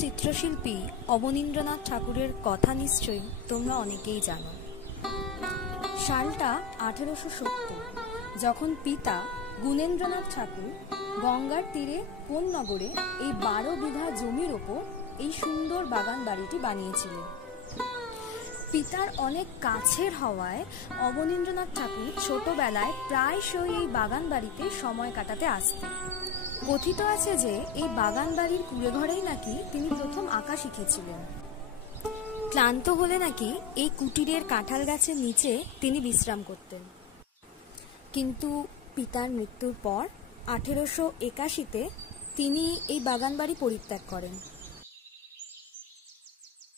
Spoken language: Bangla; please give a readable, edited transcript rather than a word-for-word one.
চিত্রশিল্পী অবনীন্দ্রনাথ ঠাকুরের কথা নিশ্চয়ই তোমরা অনেকেই জানো। সালটা 1870, যখন পিতা গুণেন্দ্রনাথ ঠাকুর গঙ্গার তীরে কোন নগরে এই 12 বিঘা জমির ওপর এই সুন্দর বাগান বাড়িটি বানিয়েছিলেন। পিতার অনেক কাছের হওয়ায় অবনীন্দ্রনাথ ঠাকুর ছোটবেলায় প্রায়শই এই বাগান বাড়িতে সময় কাটাতে আসতেন। কথিত আছে যে এই বাগান বাড়ির কুঁড়ে ঘরেই নাকি তিনি প্রথম আঁকা শিখেছিলেন। ক্লান্ত হলে নাকি এই কুটিরের কাঁঠাল গাছের নিচে তিনি বিশ্রাম করতেন। কিন্তু পিতার মৃত্যুর পর 1881-তে তিনি এই বাগান বাড়ি পরিত্যাগ করেন।